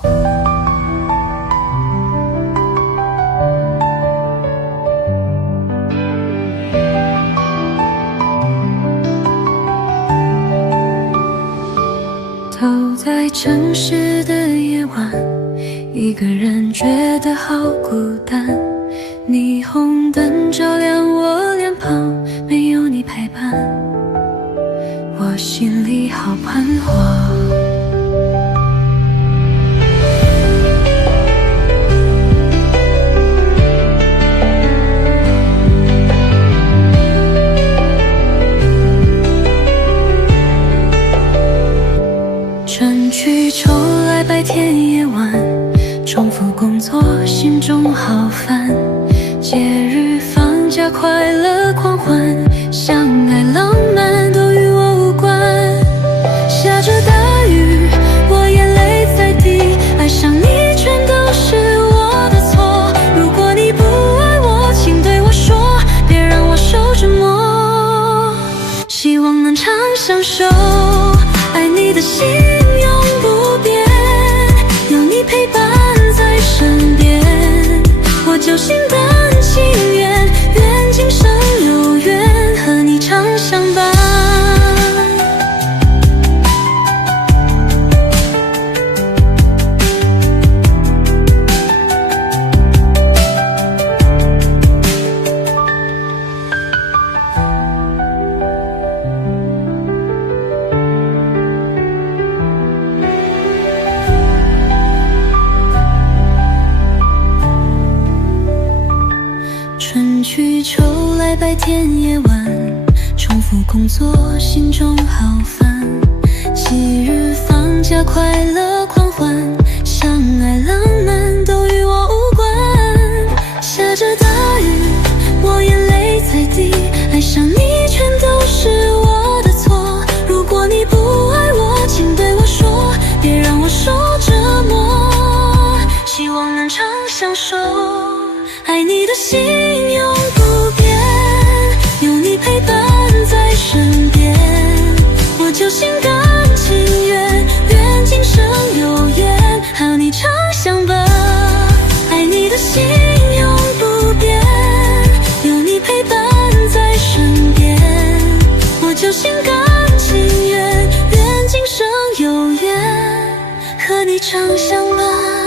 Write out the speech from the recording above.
走在城市的夜晚，一个人觉得好孤单。霓虹灯照亮我脸庞，没有你陪伴，我心里好彷徨。春去秋来，白天夜晚，重复工作，心中好烦。节日放假，快乐狂欢，相爱浪漫都与我无关。下着大雨，我眼泪在滴，爱上你全都是我的错。如果你不爱我，请对我说，别让我受折磨。希望能长相守，爱你的心永不变，有你陪伴在身边，我就心甘情愿，愿今生有缘和你常相伴。春去秋来，白天夜晚，重复工作，心中好烦。节日放假，快乐狂欢，相爱浪漫都与我无关。下着大雨，我眼泪在滴，爱上你全都是我的错。如果你不爱我，请对我说，别让我受折磨。希望能长相守，爱你的心永不变，有你陪伴在身边，我就心甘情愿，愿今生有缘和你常相伴。爱你的心永不变，有你陪伴在身边，我就心甘情愿，愿今生有缘和你常相伴。